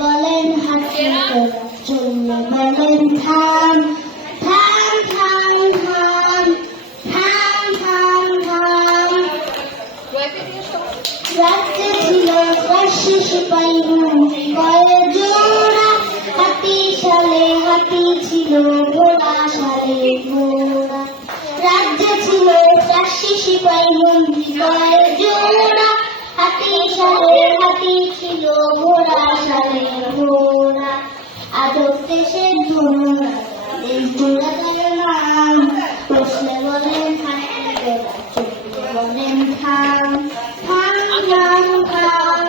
বলেন হাসি চুমে বলেন থাম থাম থাম থাম থাম থাম থাম। রাত্রে ছিল বর্ষে সিপাহী বয়ে জোড়া, হাতি সালে হাতি ছিল ঘোড়া সালে ঘোড়া। রাজ্যে ছিল চাষি সিপাহী বয়ে জোড়া, হাতি সালে হাতি ছিল ঘোড়া আদর দেশের ঘোড়া দেশ ঘোড়া তার নাম প্রশ্নে বলেন বলেন থাম থাম থাম থাম